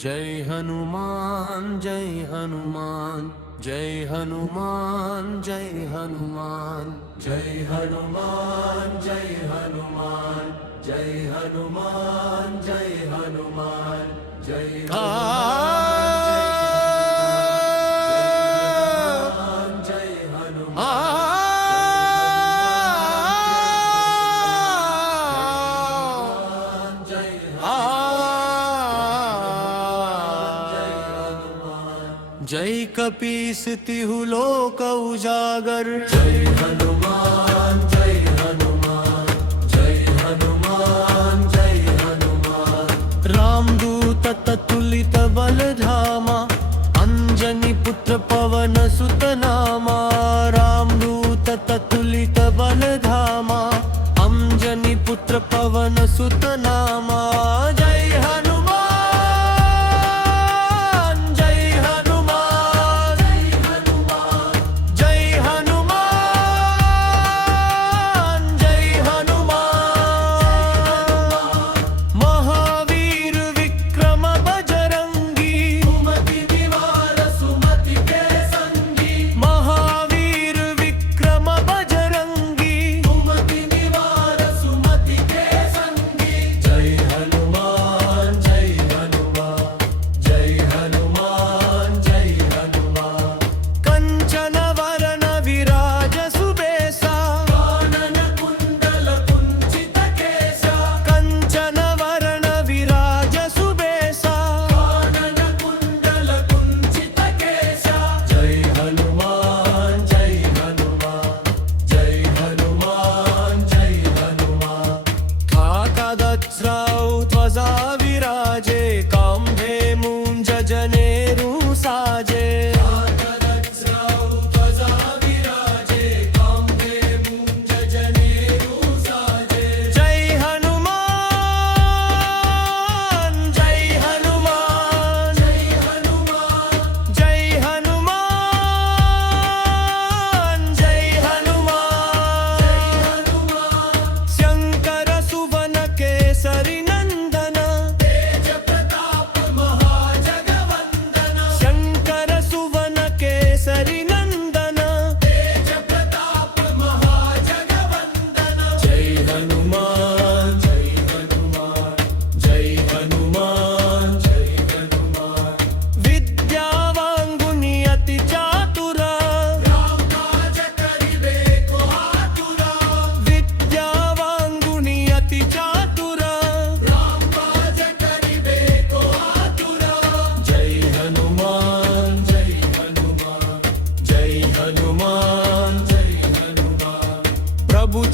जय हनुमान जय हनुमान जय हनुमान जय हनुमान जय हनुमान जय हनुमान जय हनुमान जय हनुमान जय जय कपीस तिहु लोक उजागर जय हनुमान जय हनुमान जय हनुमान जय हनुमान रामदूत ततुलित बलधामा अंजनी पुत्र पवन सुत नामा रामदूत ततुलित बलधामा अंजनी पुत्र पवन सुत नामा जय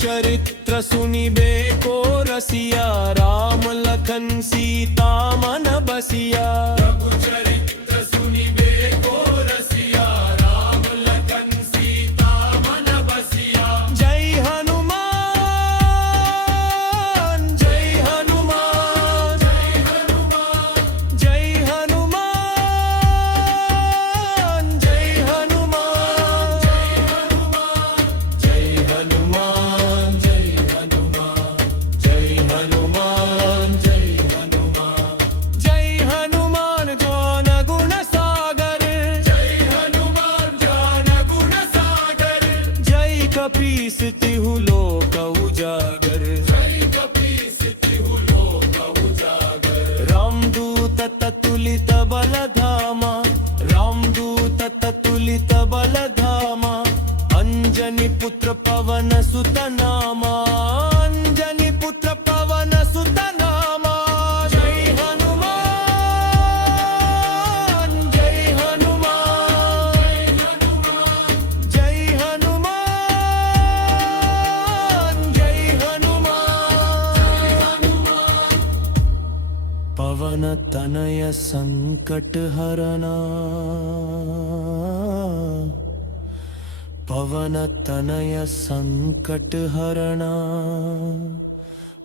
चरित्र सुनिबे को रसिया राम लखन सीता मन बसिया प्रभु चरित्र सुनिबे को रसिया राम लखन सीता मन बसिया जय हनुमान जय हनुमान जय हनुमान जय हनुमान जय हनुमान जय हनुमान जय हनुमान जय हनुमान जय हनुमान जय हनुमान ज्ञान गुण सागर जय हनुमान ज्ञान गुण सागर जय कपीस तिहु लोक उजागर जय कपीस तिहु लोक उजागर रामदूत ततुलित बलधामा रामदूत ततुलित बलधामा अंजनी पुत्र पवन सुत नामा अंजनी पुत्र पवन सुत नामा जय हनुमान जय हनुमान जय हनुमान जय हनुमान पवन तनय संकट हरना पवन तनय संकट हरणा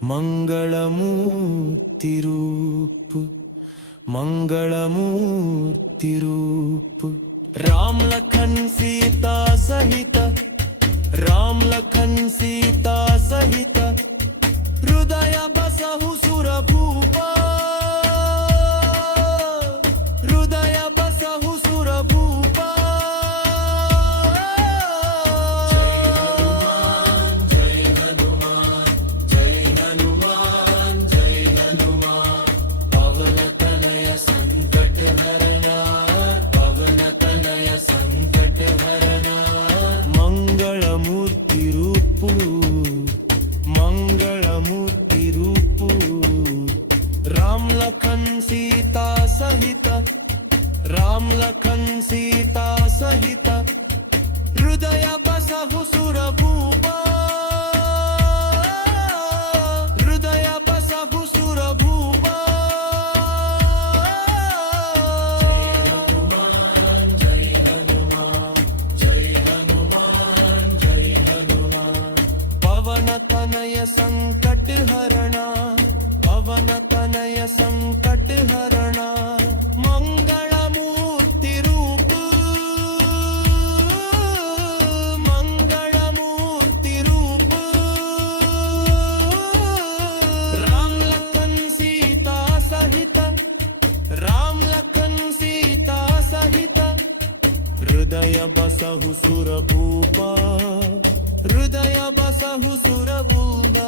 मंगलमूर्ति रूप राम लखन सीता सहित राम लखन सीता सहित हृदय बसहु सुरभूप सीता सहित राम लखन सीता सहित हृदय बसहु सुरभूपा हृदय बसहु सुरभूपा पवन तनय संकट हरणा पवन तनय संकट हरणा मंगल मूर्ति रूप मंगल मूर्ति रूप राम लखन सीता सहित राम लखन सीता सहित हृदय बसहु सुरभूपा हृदय बसहु सुरभूपा